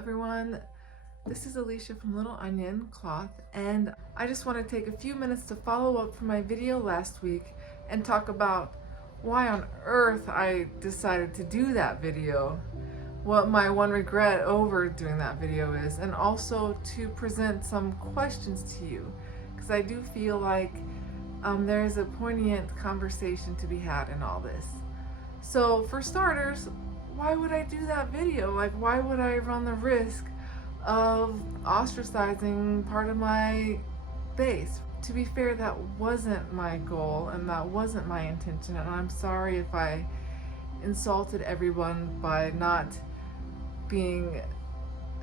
everyone, this is Alicia from Little Onion Cloth, and I just want to take a few minutes to follow up from my video last week and talk about why on earth I decided to do that video, what my one regret over doing that video is, and also to present some questions to you, because I do feel like there is a poignant conversation to be had in all this. So for starters, why would I do that video? Like, why would I run the risk of ostracizing part of my base? To be fair, that wasn't my goal and that wasn't my intention, and I'm sorry if I insulted everyone by not being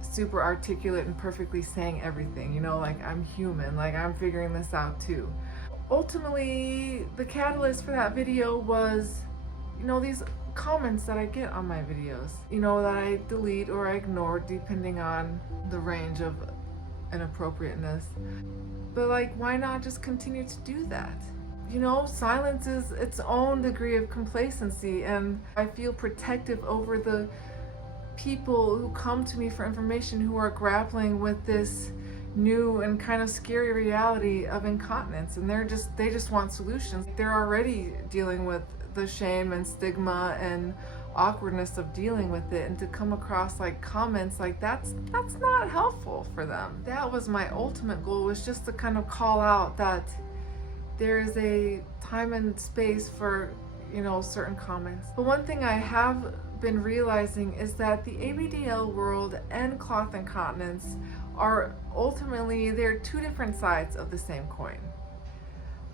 super articulate and perfectly saying everything. You know, like, I'm human, like, I'm figuring this out too. Ultimately, the catalyst for that video was, you know, these comments that I get on my videos, you know, that I delete or I ignore depending on the range of inappropriateness. But like, why not just continue to do that? You know, silence is its own degree of complacency, and I feel protective over the people who come to me for information who are grappling with this new and kind of scary reality of incontinence, and they just want solutions. They're already dealing with the shame and stigma and awkwardness of dealing with it, and to come across like comments like that's not helpful for them. That was my ultimate goal, was just to kind of call out that there is a time and space for, you know, certain comments. But one thing I have been realizing is that the ABDL world and cloth incontinence are ultimately, they're two different sides of the same coin.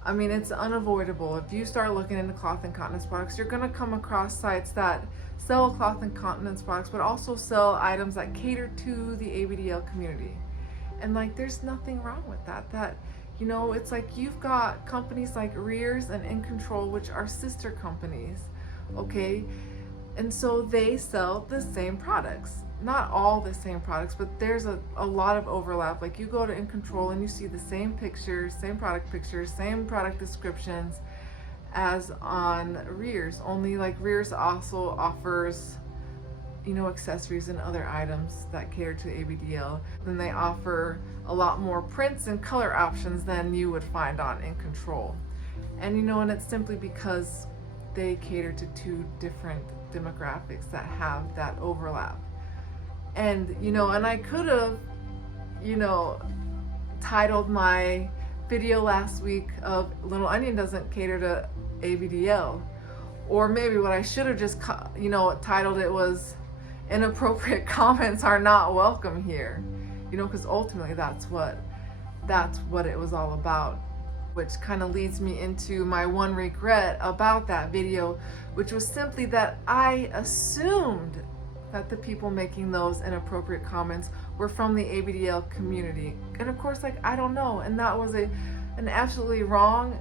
I mean, it's unavoidable. If you start looking into cloth incontinence products, you're gonna come across sites that sell cloth incontinence products, but also sell items that cater to the ABDL community. And like, there's nothing wrong with that. You know, it's like you've got companies like Rears and In Control, which are sister companies, okay? And so they sell the same products. Not all the same products, but there's a lot of overlap. Like, you go to In Control and you see the same pictures, same product descriptions as on Rears, only like Rears also offers, you know, accessories and other items that cater to ABDL. Then they offer a lot more prints and color options than you would find on In Control. And you know, and it's simply because they cater to two different demographics that have that overlap. And, you know, and I could have, you know, titled my video last week of Little Onion doesn't cater to ABDL. Or maybe what I should have just, you know, titled it was Inappropriate Comments Are Not Welcome Here. You know, because ultimately that's what it was all about. Which kind of leads me into my one regret about that video, which was simply that I assumed that the people making those inappropriate comments were from the ABDL community. And of course, like, I don't know, and that was an absolutely wrong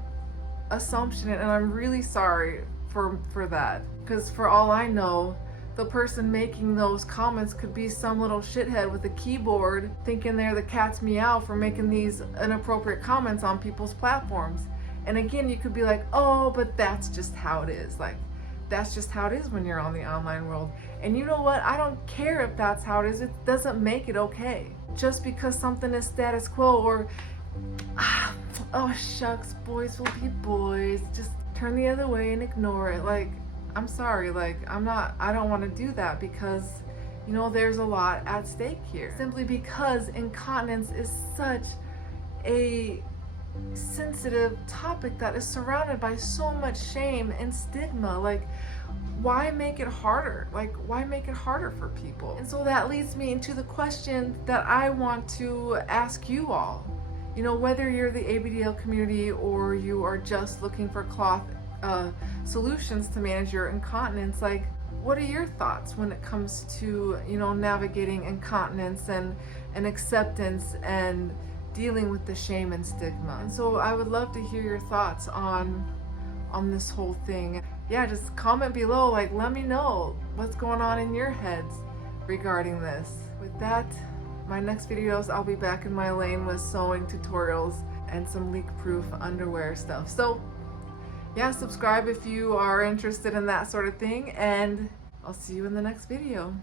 assumption, and I'm really sorry for that, because for all I know, the person making those comments could be some little shithead with a keyboard thinking they're the cat's meow for making these inappropriate comments on people's platforms. And again, you could be like, oh, but that's just how it is. Like, that's just how it is when you're on the online world. And you know what? I don't care if that's how it is. It doesn't make it okay. Just because something is status quo, or, oh shucks, boys will be boys. Just turn the other way and ignore it. Like, I'm sorry, like, I don't want to do that, because, you know, there's a lot at stake here. Simply because incontinence is such a sensitive topic that is surrounded by so much shame and stigma. Like, why make it harder? Like, why make it harder for people? And so that leads me into the question that I want to ask you all. You know, whether you're the ABDL community or you are just looking for cloth solutions to manage your incontinence, like, what are your thoughts when it comes to, you know, navigating incontinence and acceptance and dealing with the shame and stigma? And so I would love to hear your thoughts on this whole thing. Yeah, just comment below, like, let me know what's going on in your heads regarding this. With that, my next videos, I'll be back in my lane with sewing tutorials and some leak-proof underwear stuff. So yeah, subscribe if you are interested in that sort of thing, and I'll see you in the next video.